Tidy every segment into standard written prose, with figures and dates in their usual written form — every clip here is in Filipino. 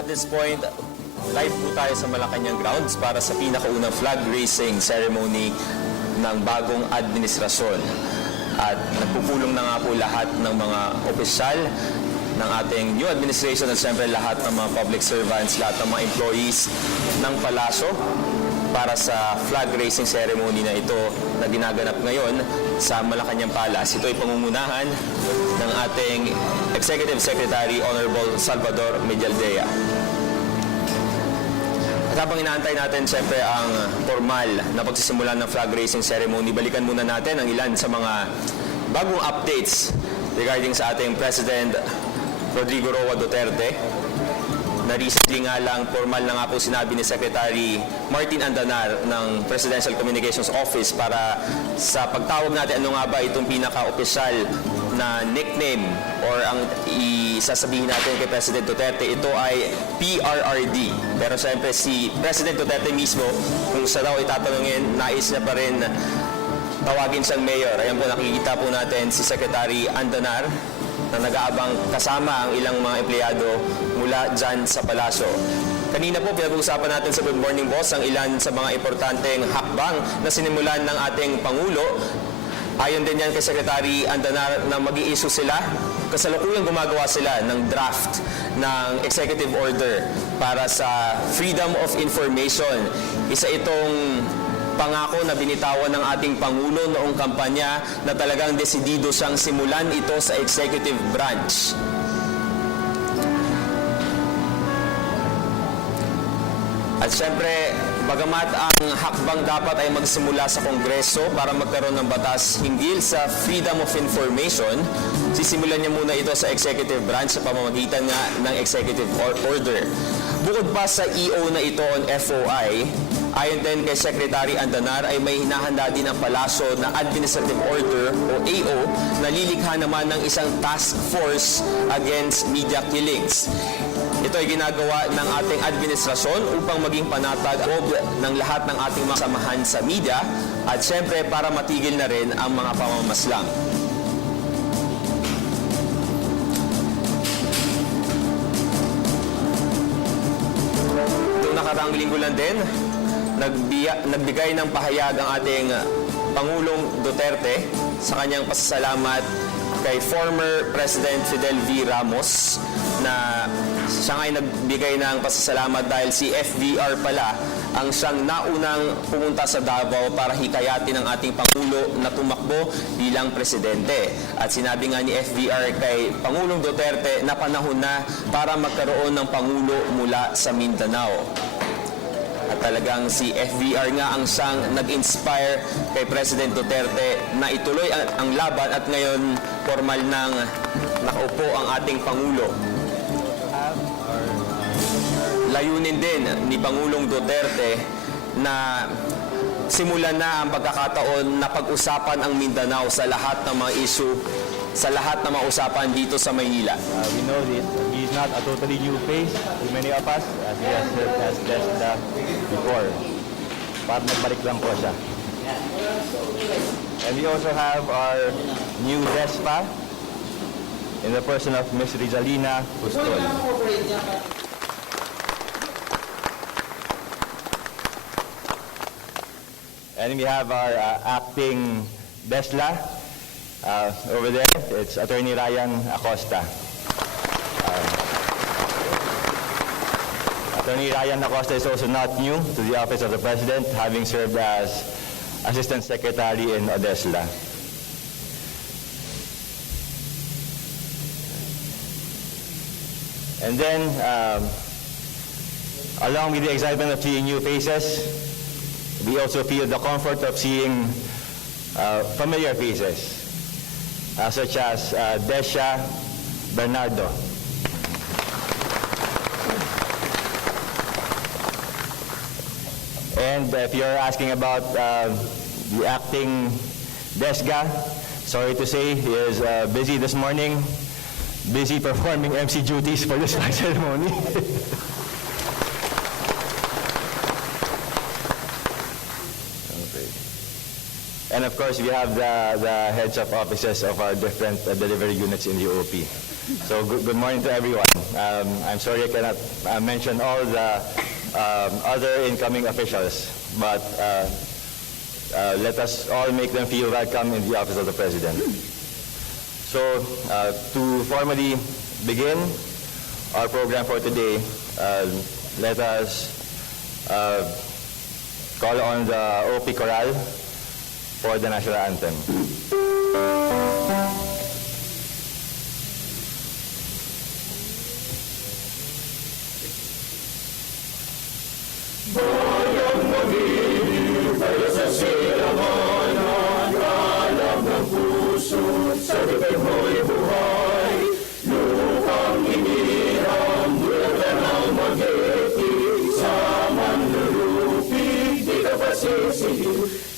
at this point, live po tayo sa Malacañang grounds para sa pinakaunang flag raising ceremony ng bagong administrasyon. At nagpupulong na nga po lahat ng mga opisyal ng ating new administration at siyempre lahat ng mga public servants, lahat ng mga employees ng palasyo para sa flag raising ceremony na ito na ginaganap ngayon sa Malacañang Palace. Ito ay pangungunahan ng ating Executive Secretary Honorable Salvador Medialdea. At habang inaantay natin siyempre ang formal na pagsisimulan ng flag raising ceremony, balikan muna natin ang ilan sa mga bagong updates regarding sa ating President Rodrigo Roa Duterte, na recently nga lang formal na nga po sinabi ni Secretary Martin Andanar ng Presidential Communications Office para sa pagtawag natin ano nga ba itong pinaka-opisyal na nickname or ang isasabihin natin kay President Duterte, ito ay PRRD. Pero siyempre si President Duterte mismo, kung siya daw itatanungin, nais niya pa rin tawagin siyang mayor. Ayan po, nakikita po natin si Secretary Andanar na nag-aabang kasama ang ilang mga empleyado mula dyan sa palasyo. Kanina po, pinag-uusapan natin sa Good Morning Boss ang ilan sa mga importanteng hakbang na sinimulan ng ating Pangulo. Ayon din yan kay Secretary Andanar na mag-i-issue sila. Kasalukuyang gumagawa sila ng draft ng executive order para sa freedom of information. Isa itong pangako na binitawan ng ating Pangulo noong kampanya na talagang desidido siyang simulan ito sa executive branch. At syempre, bagamat ang hakbang dapat ay magsimula sa Kongreso para magkaroon ng batas hinggil sa freedom of information, sisimulan niya muna ito sa executive branch sa pamamagitan nga ng executive order. Bukod pa sa EO na ito on FOI, ayon din kay Secretary Andanar ay may hinahanda din ang palasyo na Administrative Order o AO na lilikha naman ng isang task force against media killings. Ito ay ginagawa ng ating administrasyon upang maging panatag ng lahat ng ating mga samahan sa media at siyempre para matigil na rin ang mga pamamaslang. Noong nakaraang linggo lang din, nagbigay ng pahayag ang ating Pangulong Duterte sa kanyang pasasalamat kay former President Fidel V. Ramos na siya nga'y nagbigay ng pasasalamat dahil si FVR pala ang siyang naunang pumunta sa Davao para hikayatin ang ating Pangulo na tumakbo bilang presidente. At sinabi nga ni FVR kay Pangulong Duterte na panahon na para magkaroon ng Pangulo mula sa Mindanao. At talagang si FVR nga ang siyang nag-inspire kay President Duterte na ituloy ang laban at ngayon formal nang nakaupo ang ating Pangulo. Layunin din ni Pangulong Duterte na simulan na ang pagkakataon na pag-usapan ang Mindanao sa lahat ng mga issue, sa lahat ng mga usapan dito sa Maynila. We know that he is not a totally new face to many of us as he has served as DESDA before. Parang nagbalik lang po siya. And we also have our new DESPA in the person of Ms. Rizalina Ustream. And we have our acting DESLA over there. It's Attorney Ryan Acosta. Attorney Ryan Acosta is also not new to the office of the President, having served as Assistant Secretary in ODESLA. And then, along with the excitement of seeing new faces, we also feel the comfort of seeing familiar faces, such as Desha Bernardo. And if you're asking about the acting DESGA, sorry to say, he is busy this morning, busy performing MC duties for this flag ceremony. And of course, we have the heads of offices of our different delivery units in the OOP. So good morning to everyone. I'm sorry I cannot mention all the other incoming officials, but let us all make them feel welcome in the office of the President. So to formally begin our program for today, let us call on the OP Chorale for the national anthem.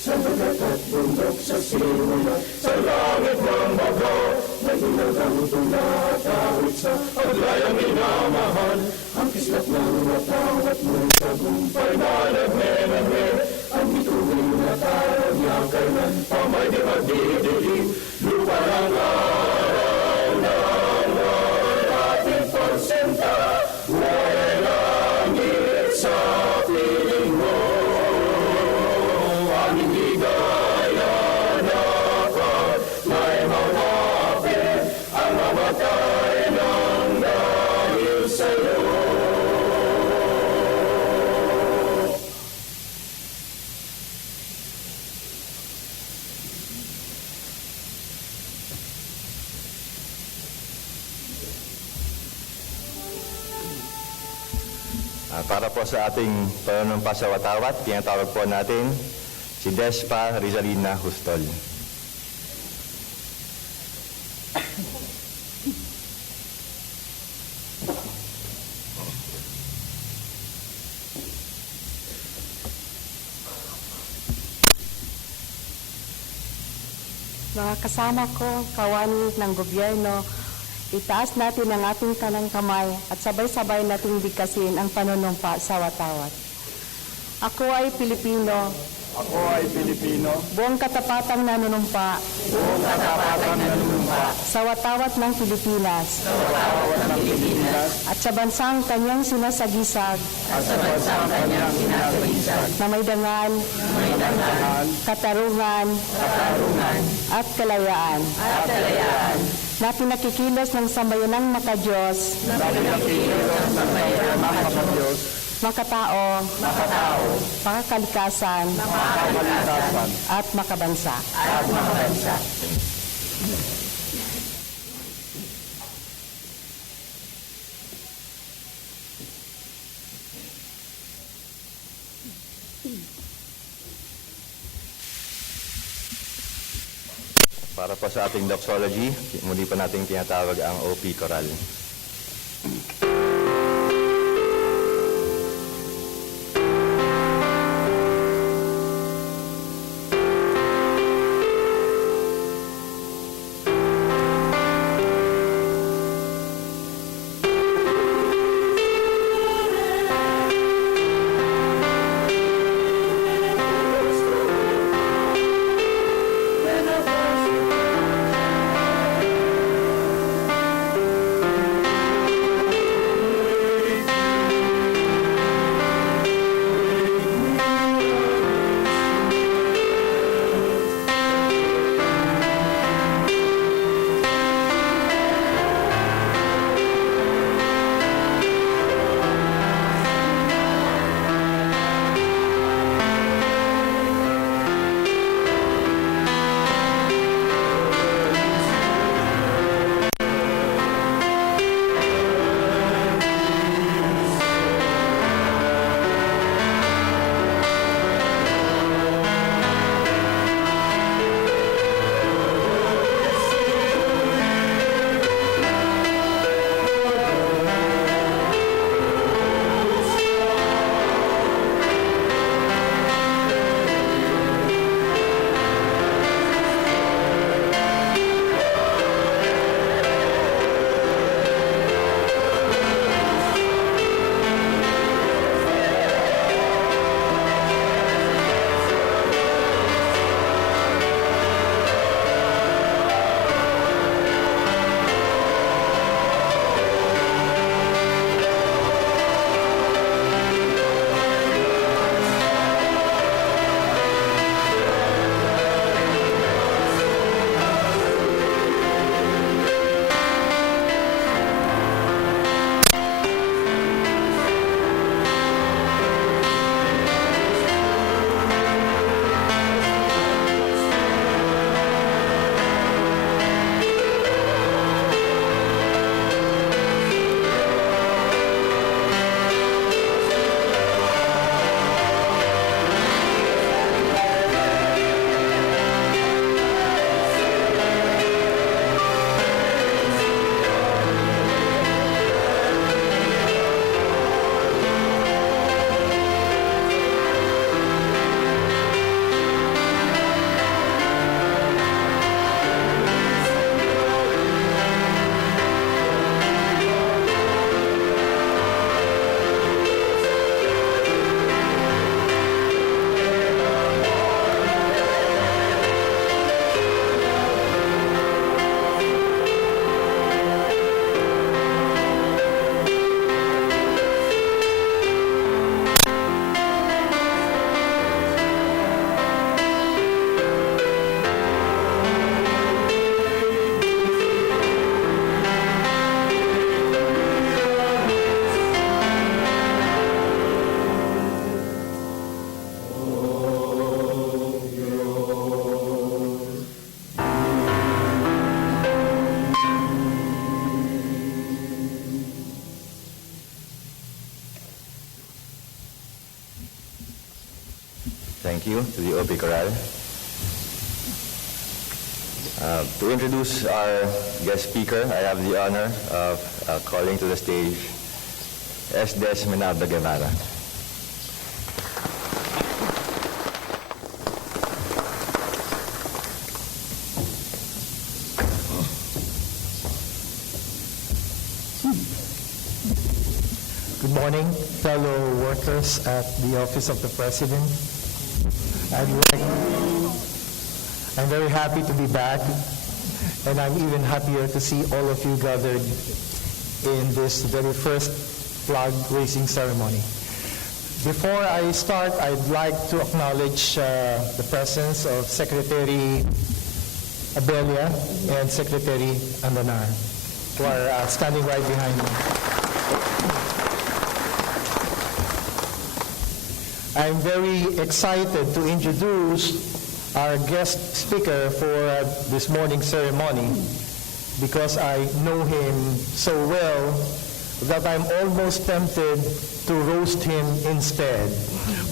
Sa dagat at bundok, sa simula, sa langit ng bago, na hinagang tumatawid sa aglayang minamahal. Ang kislat ng matawat mo'y tagumpay na nagme-meme, ang bituin na taraw niya kailan pa may di magdidilim. Lupa ng araw ng ating pagsenta, wala langit sa piling mo. Para po sa ating panunumpa sa watawat, tinatawag po natin si Despa Rizalina Hustol. Mga kasama ko, kawani ng gobyerno, itaas natin ang ating kanang kamay at sabay-sabay nating bigkasin ang panunumpa sa watawat. Ako ay Pilipino. Ako ay Pilipino. Buong katapatang nanunumpa. Buong katapatang nanunumpa. Sa watawat ng Pilipinas. Sa watawat ng Pilipinas. At sa bansang kanyang sinasagisag. At sa bansang kanyang sinasagisag. Na may dangal. May dangal. Katarungan. Katarungan. At kalayaan. At kalayaan. Na pinakikilos ng sambayanang makadiyos. Na pinakikilos ng sambayanang makadiyos. Makatao. Makatao. Makakalikasan. Makakalikasan. At makabansa. At makabansa. Para po sa ating doxology, muli pa nating tinatawag ang OP Chorale. Thank you to the OP Corral. To introduce our guest speaker, I have the honor of calling to the stage S. Menabda Guevara. Good morning, fellow workers at the Office of the President. I'm very happy to be back, and I'm even happier to see all of you gathered in this very first flag raising ceremony. Before I start, I'd like to acknowledge the presence of Secretary Abelia and Secretary Andanar, who are standing right behind me. I'm very excited to introduce our guest speaker for this morning's ceremony, because I know him so well that I'm almost tempted to roast him instead.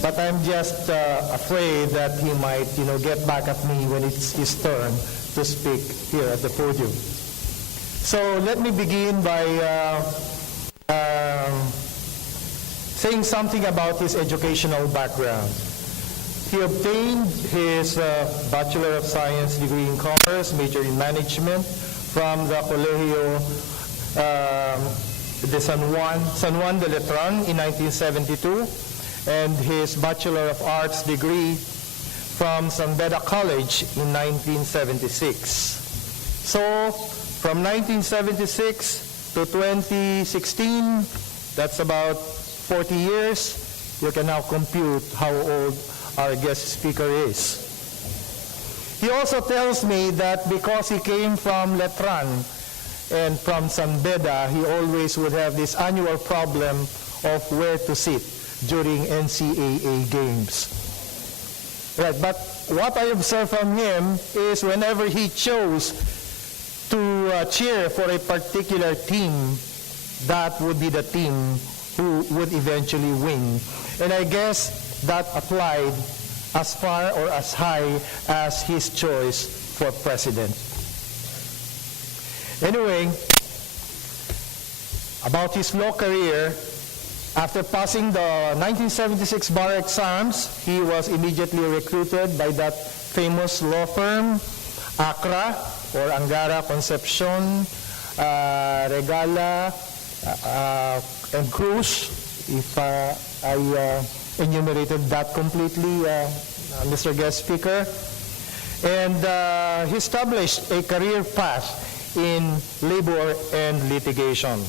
But I'm just afraid that he might, get back at me when it's his turn to speak here at the podium. So let me begin by saying something about his educational background. He obtained his Bachelor of Science degree in Commerce, major in Management, from the Colegio de San Juan de Letran in 1972, and his Bachelor of Arts degree from San Beda College in 1976. So, from 1976 to 2016, that's about 40 years, you can now compute how old our guest speaker is. He also tells me that because he came from Letran and from San Beda, he always would have this annual problem of where to sit during NCAA games. Right, but what I observed from him is whenever he chose to cheer for a particular team, that would be the team who would eventually win. And I guess that applied as far or as high as his choice for president. Anyway, about his law career, after passing the 1976 bar exams, he was immediately recruited by that famous law firm, ACRA, or Angara, Concepcion, Regala, and Cruz, if I enumerated that completely, Mr. Guest Speaker. And he established a career path in labor and litigation.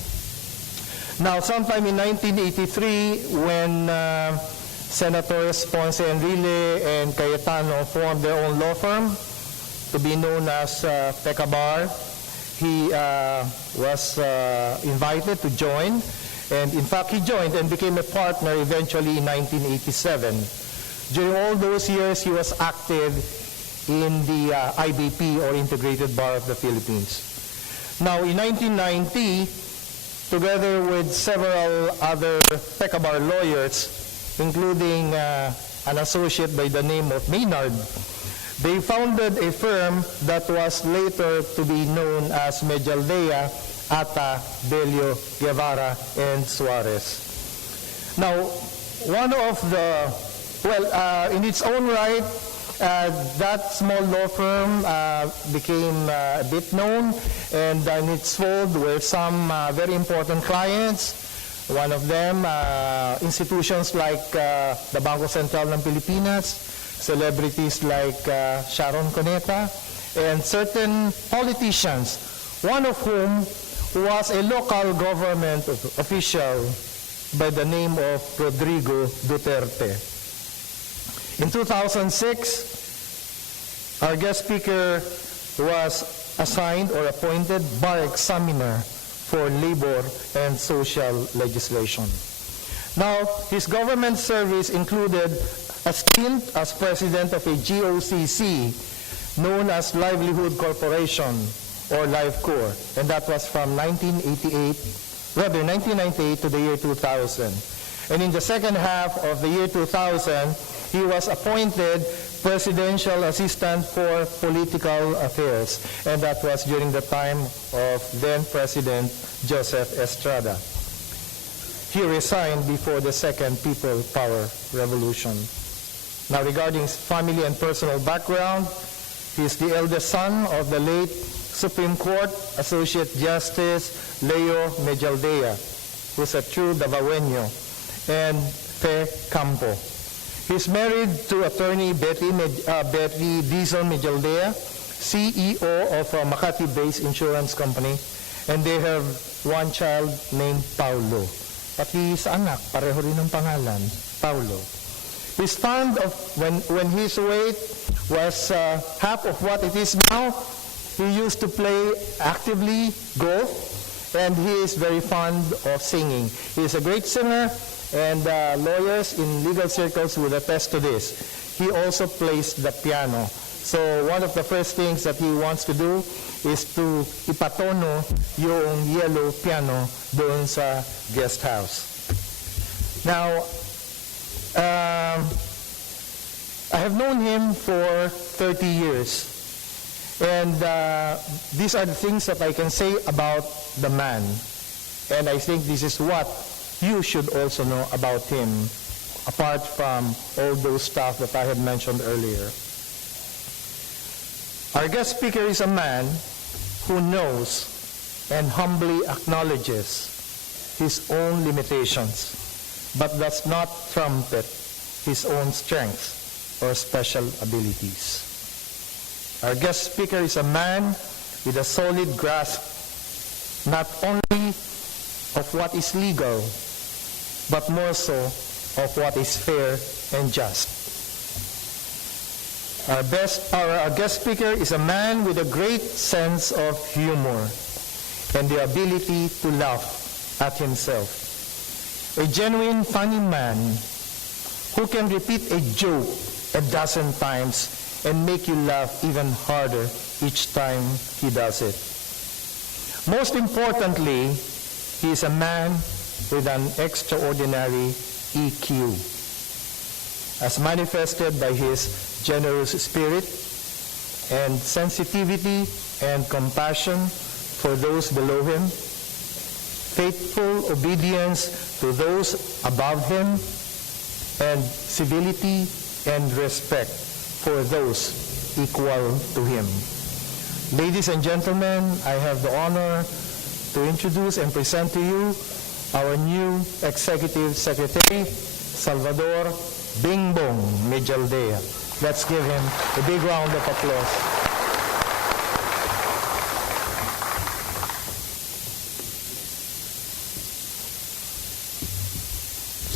Now, sometime in 1983, when Senators Ponce Enrile and Cayetano formed their own law firm, to be known as Pecabar, he was invited to join, and in fact he joined and became a partner eventually in 1987. During all those years, he was active in the IBP, or Integrated Bar of the Philippines. Now, in 1990, together with several other Pecabar lawyers, including an associate by the name of Maynard, they founded a firm that was later to be known as Medialdea, Ata, Bello, Guevara, and Suarez. Now, one of the, in its own right, that small law firm became a bit known, and in its fold were some very important clients. One of them, institutions like the Bangko Sentral ng Pilipinas, celebrities like Sharon Cuneta, and certain politicians, one of whom was a local government official by the name of Rodrigo Duterte. In 2006, our guest speaker was assigned or appointed bar examiner for labor and social legislation. Now, his government service included a stint as president of a GOCC known as Livelihood Corporation, or LiveCorp, and that was from 1998 to the year 2000. And in the second half of the year 2000, he was appointed Presidential Assistant for Political Affairs, and that was during the time of then-President Joseph Estrada. He resigned before the Second People Power Revolution. Now, regarding his family and personal background, he is the eldest son of the late Supreme Court Associate Justice Leo Mejaldea, who is a true Davaoeño, and Fe Campo. He is married to attorney Betty Dizon Mejaldea, CEO of a Makati-based insurance company, and they have one child named Paulo. Pati sa anak, pareho rin ang pangalan, Paulo. He's fond of, when his weight was half of what it is now, he used to play actively golf, and he is very fond of singing. He is a great singer, and lawyers in legal circles will attest to this. He also plays the piano. So one of the first things that he wants to do is to ipatono yung yellow piano doon sa guest house. Now, I have known him for 30 years. And these are the things that I can say about the man. And I think this is what you should also know about him, apart from all those stuff that I had mentioned earlier. Our guest speaker is a man who knows and humbly acknowledges his own limitations, but does not trumpet his own strengths or special abilities. Our guest speaker is a man with a solid grasp not only of what is legal, but more so of what is fair and just. Our guest speaker is a man with a great sense of humor and the ability to laugh at himself. A genuine funny man who can repeat a joke a dozen times and make you laugh even harder each time he does it. Most importantly, he is a man with an extraordinary EQ, as manifested by his generous spirit and sensitivity and compassion for those below him, faithful obedience to those above him, and civility and respect for those equal to him. Ladies and gentlemen, I have the honor to introduce and present to you our new Executive Secretary, Salvador Bingbong Mejaldea. Let's give him a big round of applause.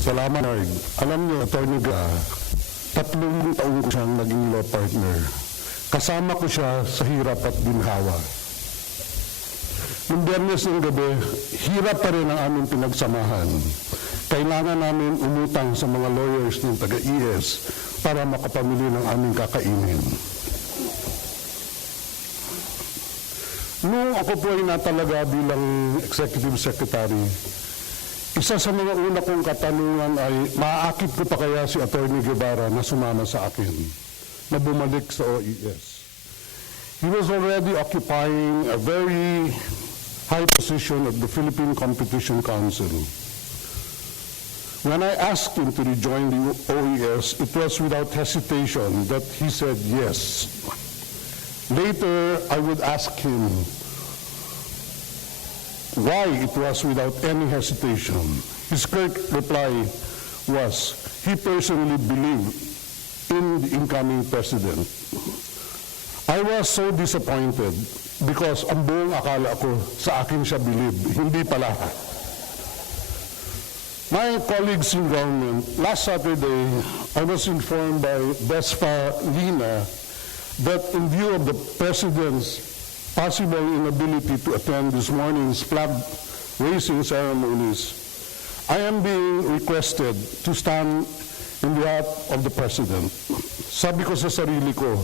Salamat, Lord. Alam niyo, Atty. 3 taong ko siyang naging law partner. Kasama ko siya sa hirap at ginhawa. Noong Biyernes ng gabi, hirap pa rin ang aming pinagsamahan. Kailangan namin umutang sa mga lawyers ng taga-ES para makapamili ng aming kakainin. Noong ako po ay natalaga bilang Executive Secretary, isa sa mga una kong katanungan ay, maaakit ko pa kaya si Atty. Guevara na sumama sa akin, na bumalik sa OES. He was already occupying a very high position at the Philippine Competition Council. When I asked him to rejoin the OES, it was without hesitation that he said yes. Later, I would ask him why it was without any hesitation. His curt reply was, he personally believed in the incoming president. I was so disappointed because ang buong akala ko sa akin siya believe, hindi pala. My colleagues in government, last Saturday, I was informed by Bespa Lina that in view of the president's possible inability to attend this morning's flag raising ceremonies, I am being requested to stand in behalf of the President. Sabi ko sa sarili ko,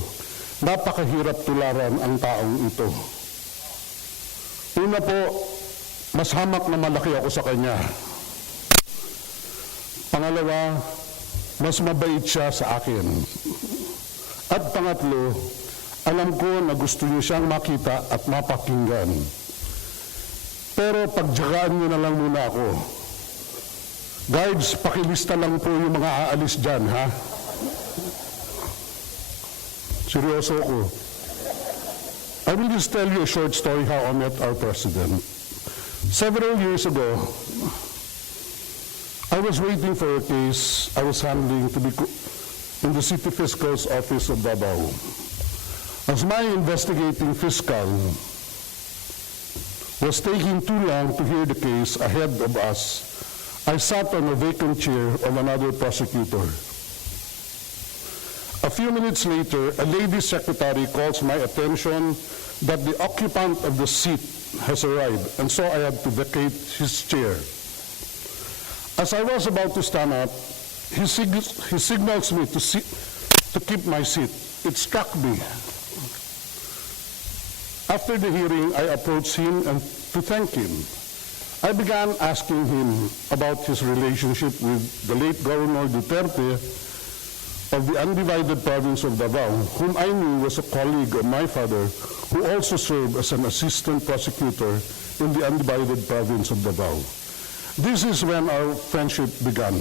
napakahirap tularan ang taong ito. Una po, mas hamak na malaki ako sa kanya. Pangalawa, mas mabait siya sa akin. At pangatlo, alam ko na gusto niyo siyang makita at mapakinggan. Pero pagtsagaan niyo na lang muna ako. Guards, pakilista lang po yung mga aalis dyan, ha? Seryoso ko. I will just tell you a short story how I met our president. Several years ago, I was waiting for a case I was handling to be in the City Fiscal's office of Davao. As my investigating fiscal was taking too long to hear the case ahead of us, I sat on a vacant chair of another prosecutor. A few minutes later, a lady secretary calls my attention that the occupant of the seat has arrived, and so I had to vacate his chair. As I was about to stand up, he signals me to keep my seat. It struck me. After the hearing, I approached him and to thank him. I began asking him about his relationship with the late Governor Duterte of the undivided province of Davao, whom I knew was a colleague of my father, who also served as an assistant prosecutor in the undivided province of Davao. This is when our friendship began.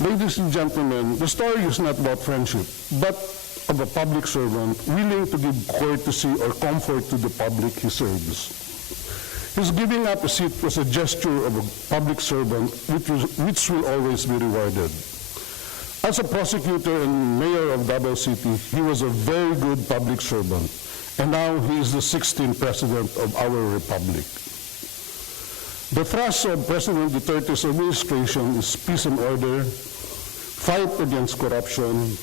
Ladies and gentlemen, the story is not about friendship, but of a public servant willing to give courtesy or comfort to the public he serves. His giving up a seat was a gesture of a public servant which will always be rewarded. As a prosecutor and mayor of Davao City, he was a very good public servant, and now he is the 16th president of our republic. The thrust of President Duterte's administration is peace and order, fight against corruption,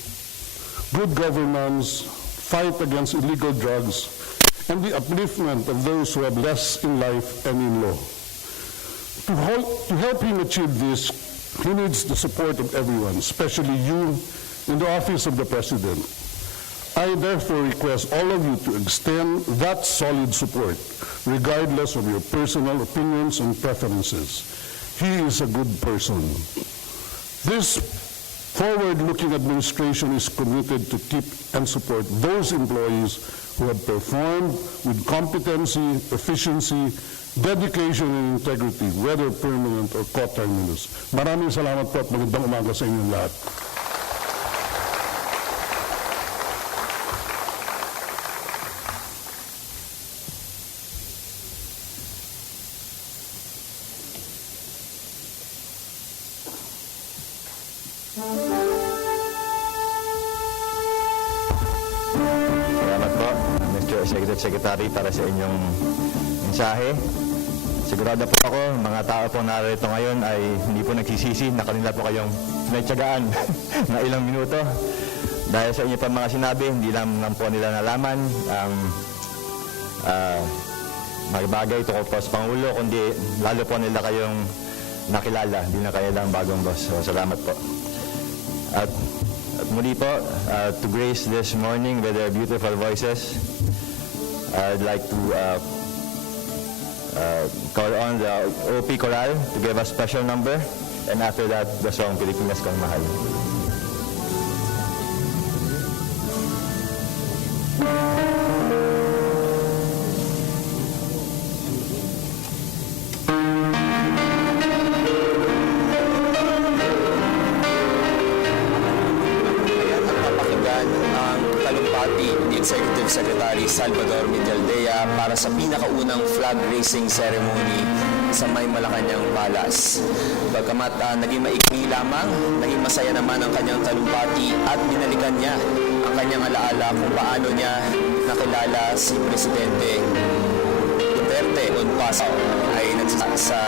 good governance, fight against illegal drugs, and the upliftment of those who have less in life and in law. To help him achieve this, he needs the support of everyone, especially you in the office of the President. I therefore request all of you to extend that solid support, regardless of your personal opinions and preferences. He is a good person. This forward-looking administration is committed to keep and support those employees who have performed with competency, efficiency, dedication, and integrity, whether permanent or coterminous. Maraming salamat po at magandang umaga sa inyong lahat. Salamat po, Mr. Executive Secretary, para sa inyong mensahe. Sigurado po ako, mga tao po narito ngayon ay hindi po nagsisisi na kanila po kayong pinagtyagaan na ilang minuto. Dahil sa inyo pa mga sinabi, hindi lang po nila nalaman ang mga bagay tungkol po sa Pangulo, kundi lalo po nila kayong nakilala, hindi na kayo lang bagong boss. So, salamat po. At muli po, to grace this morning with their beautiful voices, I'd like to call on the OP Choral to give a special number, and after that, the song Pilipinas Kong Mahal. Executive Secretary Salvador Mitaldea para sa pinakaunang flag raising ceremony sa may Malacañang Palace. Bagamat naging maikli lamang, naging masaya naman ang kanyang talumpati at binalikan niya ang kanyang alaala kung paano niya nakilala si Presidente Duterte on Pasao ay nagsasa.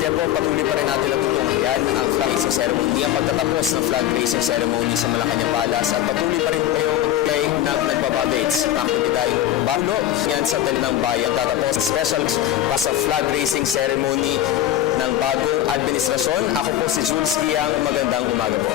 Yan po, patuloy pa rin natin ang tutungyan ang flag raising ceremony, ang pagtatapos ng flag raising ceremony sa Malacañang Palace, at patuloy pa rin kayo kay nagbababates ng aktibidad Bagulo yan sa Talinang Bayan. Tatapos special pa sa flag raising ceremony ng bagong administrasyon. Ako po si Jules Kiang. Magandang umaga po.